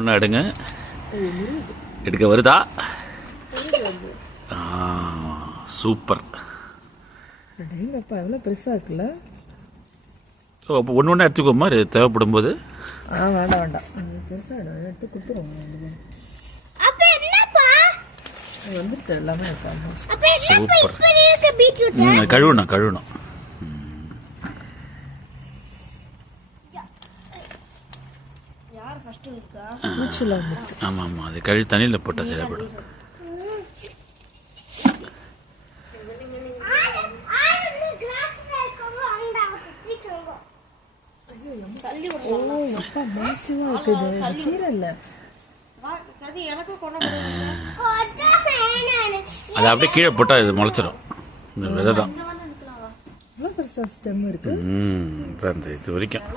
ஒன்று எடுங்க. எடுக்க வருதா? சூப்பர். அப்பா எவ்வளோ பெருசாக இருக்குல்ல. அப்போ ஒன்று ஒன்றா எடுத்துக்கோமா தேவைப்படும் போது. வேண்டாம் வேண்டாம், பெருசாக எடுத்து கொடுத்துருவோம். வந்துருக்கு எல்லாமே. சூப்பர். கழுவணும். ஆமாம், அது கழுவி தண்ணியில் போட்டால் சரியாப்படும். அது அப்படியே கீழே போட்டால் இது முளைச்சிடும். இந்த விதை தான். ஸ்டெம் இருக்கு இது வரைக்கும்